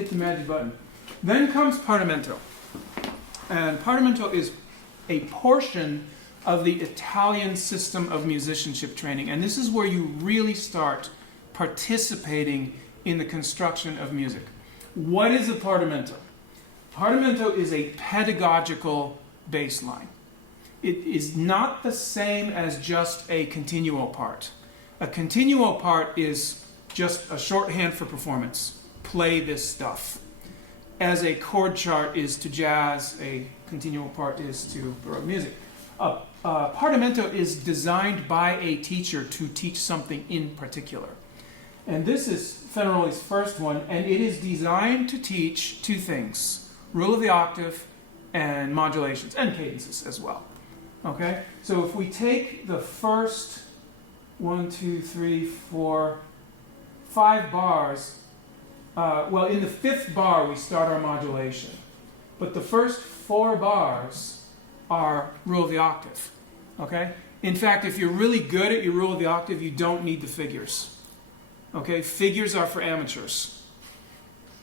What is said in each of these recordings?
hit the magic button. Then comes partamento. And partamento is a portion of the Italian system of musicianship training. And this is where you really start participating in the construction of music. What is a partamento? Partamento is a pedagogical baseline. It is not the same as just a continuo part. A continuo part is just a shorthand for performance. Play this stuff. As a chord chart is to jazz, a continuo part is to Baroque music. Partamento is designed by a teacher to teach something in particular. And this is Fenaroli's first one, and it is designed to teach two things: rule of the octave and modulations, and cadences as well. Okay? So if we take the first 1, 2, 3, 4, 5 bars, well, in the 5th bar we start our modulation. But the first 4 bars are rule of the octave. Okay? In fact, if you're really good at your rule of the octave, you don't need the figures. Okay? Figures are for amateurs.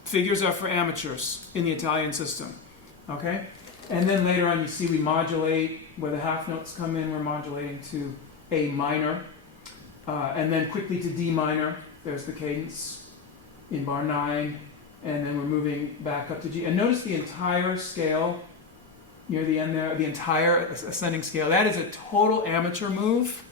Figures are for amateurs in the Italian system. Okay? And then later on you see we modulate, where the half notes come in, we're modulating to A minor. And then quickly to D minor. There's the cadence in bar 9. And then we're moving back up to G. And notice the entire scale near the end there, the entire ascending scale. That is a total amateur move.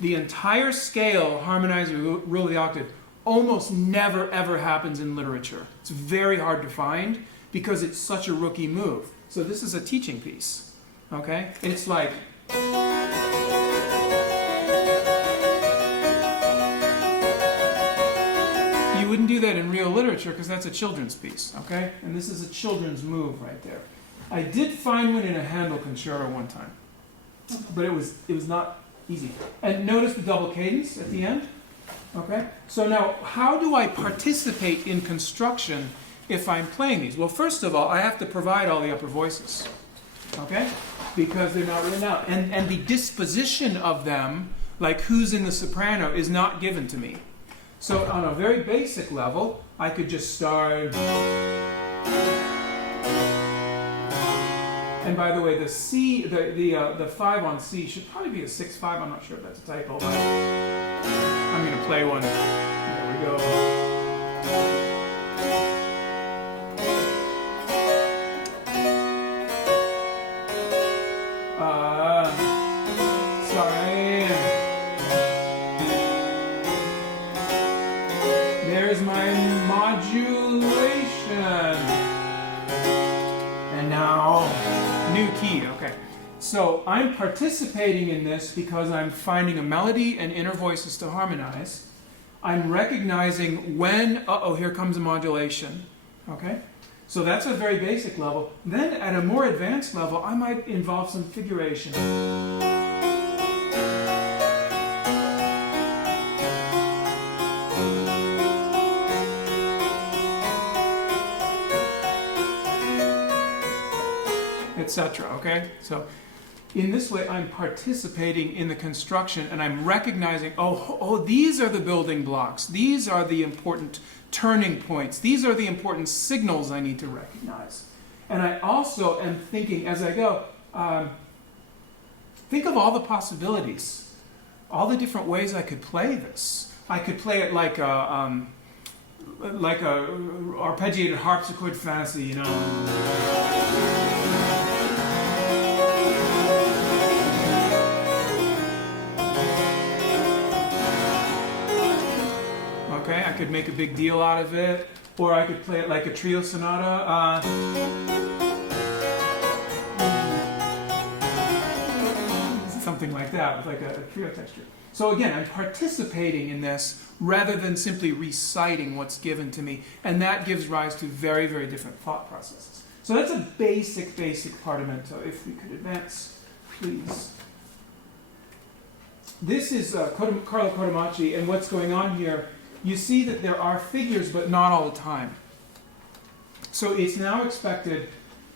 The entire scale, harmonizing rule of the octave, almost never ever happens in literature. It's very hard to find because it's such a rookie move. So this is a teaching piece. Okay? It's like... You wouldn't do that in real literature because that's a children's piece. Okay? And this is a children's move right there. I did find one in a Handel concerto one time. But it was not easy. And notice the double cadence at the end. Okay? So now, how do I participate in construction if I'm playing these? Well, first of all, I have to provide all the upper voices. Okay? Because they're not written out. And the disposition of them, like who's in the soprano, is not given to me. So on a very basic level, I could just start... And by the way, the C, the 5 on C should probably be a 6-5. I'm not sure if that's a typo, but I'm going to play one. There we go. Sorry. There's my modulation. And now... new key, okay. So I'm participating in this because I'm finding a melody and inner voices to harmonize. I'm recognizing when, here comes a modulation, okay? So that's a very basic level. Then at a more advanced level, I might involve some figuration. Etc. Okay? So in this way, I'm participating in the construction and I'm recognizing, these are the building blocks. These are the important turning points. These are the important signals I need to recognize. And I also am thinking as I go, think of all the possibilities, all the different ways I could play this. I could play it like a arpeggiated harpsichord fantasy, you know. Okay, I could make a big deal out of it, or I could play it like a trio sonata. Something like that, with like a trio texture. So again, I'm participating in this rather than simply reciting what's given to me, and that gives rise to very, very different thought processes. So that's a basic partamento. If we could advance, please. This is Carlo Codamacci, and what's going on here, you see that there are figures, but not all the time. So it's now expected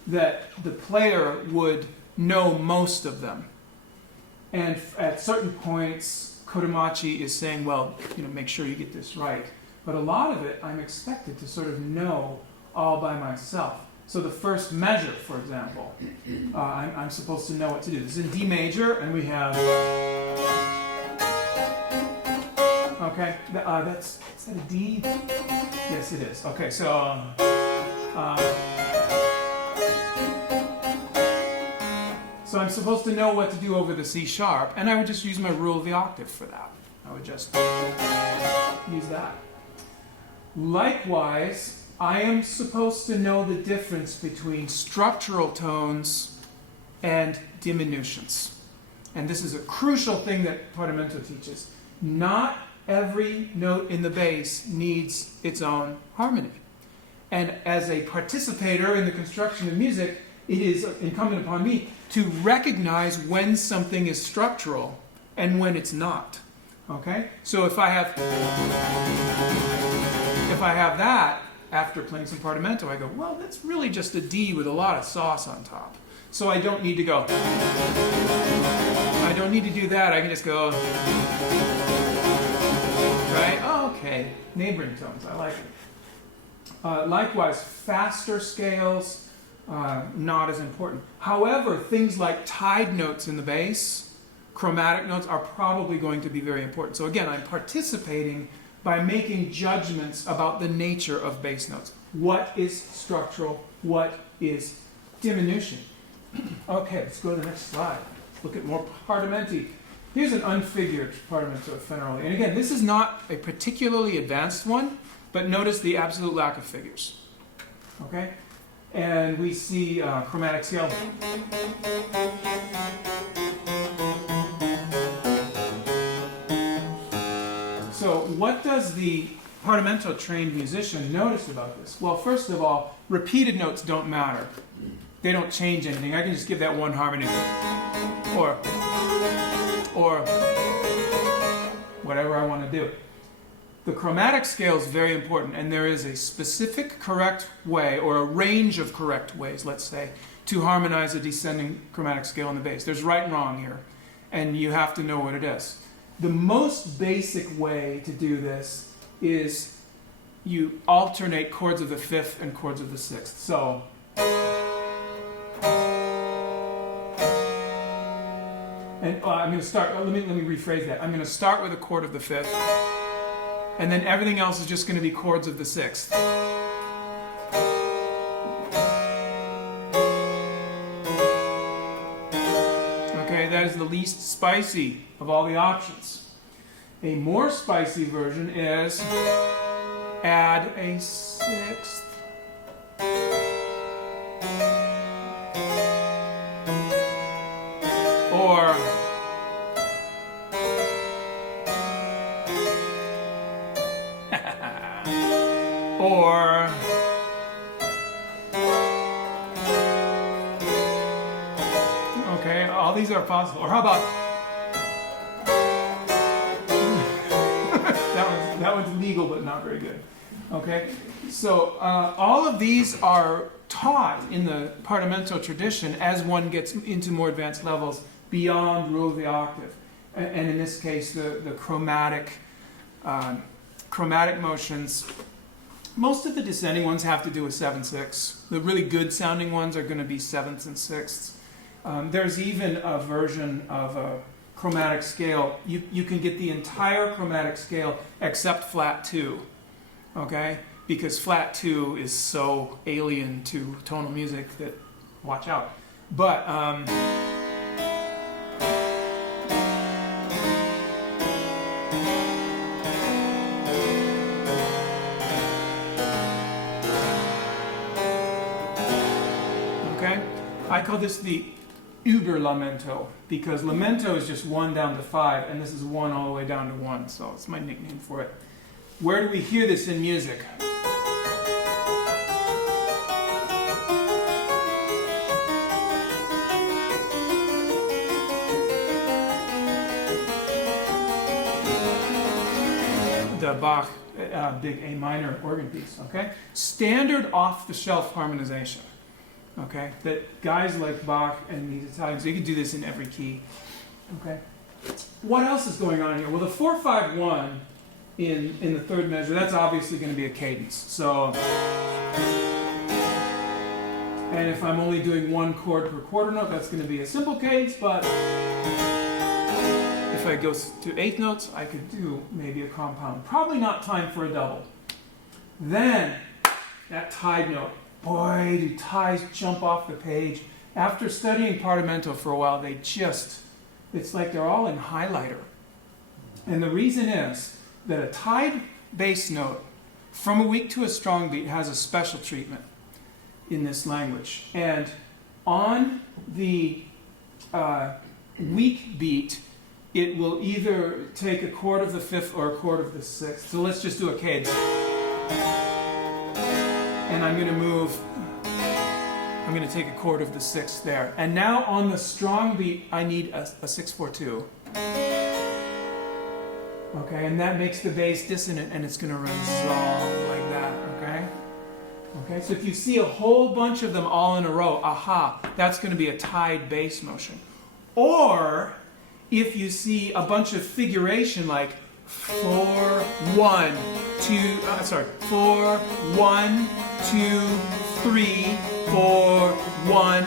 that the player would know most of them. And at certain points, Codamacci is saying, well, make sure you get this right. But a lot of it I'm expected to sort of know all by myself. So the first measure, for example, I'm supposed to know what to do. This is in D major, and we have... Okay, is that a D? Yes, it is. Okay, so... So I'm supposed to know what to do over the C sharp, and I would just use my rule of the octave for that. I would just use that. Likewise, I am supposed to know the difference between structural tones and diminutions. And this is a crucial thing that partamento teaches. Not every note in the bass needs its own harmony. And as a participator in the construction of music, it is incumbent upon me to recognize when something is structural and when it's not. Okay? So if I have that after playing some partamento, I go, well, that's really just a D with a lot of sauce on top. So I don't need to go. I don't need to do that. I can just go. Right? Oh, okay. Neighboring tones. I like it. Likewise, faster scales, not as important. However, things like tied notes in the bass, chromatic notes are probably going to be very important. So again, I'm participating by making judgments about the nature of bass notes. What is structural? What is diminution? Okay, let's go to the next slide. Let's look at more partamenti. Here's an unfigured partamento ephemerally. And again, this is not a particularly advanced one, but notice the absolute lack of figures. Okay? And we see chromatic scale. So what does the partamento trained musician notice about this? Well, first of all, repeated notes don't matter. They don't change anything. I can just give that one harmony. Or whatever I want to do. The chromatic scale is very important, and there is a specific correct way, or a range of correct ways, let's say, to harmonize a descending chromatic scale in the bass. There's right and wrong here, and you have to know what it is. The most basic way to do this is you alternate chords of the fifth and chords of the sixth. So, and I'm going to start, let me rephrase that. I'm going to start with a chord of the fifth, and then everything else is just going to be chords of the sixth. Okay, that is the least spicy of all the options. A more spicy version is add a sixth. Or okay, all these are possible. Or how about that one's legal but not very good. Okay, so all of these are taught in the partamento tradition as one gets into more advanced levels beyond rule of the octave, and in this case the chromatic motions. Most of the descending ones have to do with 7/6. The really good sounding ones are going to be 7ths and 6ths. There's even a version of a chromatic scale. You can get the entire chromatic scale except flat 2, okay? Because flat 2 is so alien to tonal music that, watch out. But okay, I call this the Uber lamento, because lamento is just 1 down to 5, and this is 1 all the way down to 1, so it's my nickname for it. Where do we hear this in music? The Bach big A minor organ piece, okay? Standard off-the-shelf harmonization. Okay, that guys like Bach and these Italians, they can do this in every key. Okay, what else is going on here? Well, the 4-5-1 in the third measure, that's obviously going to be a cadence. So, and if I'm only doing one chord per quarter note, that's going to be a simple cadence, but if I go to eighth notes, I could do maybe a compound. Probably not time for a double. Then, that tied note. Boy, do ties jump off the page. After studying partamento for a while, it's like they're all in highlighter. And the reason is that a tied bass note from a weak to a strong beat has a special treatment in this language. And on the weak beat, it will either take a chord of the fifth or a chord of the sixth. So let's just do a cadence. And I'm going to take a chord of the sixth there. And now on the strong beat, I need a 6-4-2. Okay, and that makes the bass dissonant, and it's going to resolve like that, okay? Okay, so if you see a whole bunch of them all in a row, aha, that's going to be a tied bass motion. Or if you see a bunch of figuration like 4, 1, 2, 4, 1, 2, 3, 4, 1,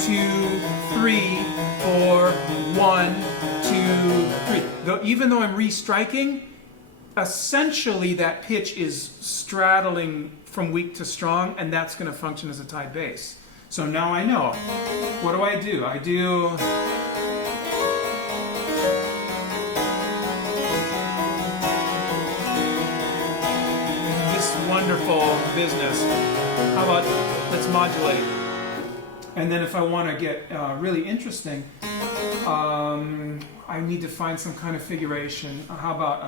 2, 3, 4, 1, 2, 3. Even though I'm restriking, essentially that pitch is straddling from weak to strong, and that's going to function as a tied bass. So now I know. What do? I do this wonderful business. How about let's modulate? And then if I want to get really interesting, I need to find some kind of figuration. How about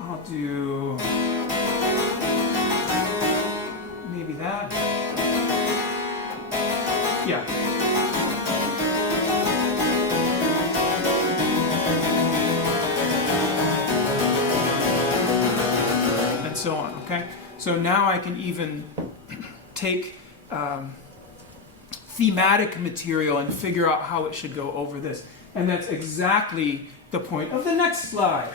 I'll do maybe that. Yeah. And so on, okay? So now I can even take thematic material and figure out how it should go over this. And that's exactly the point of the next slide.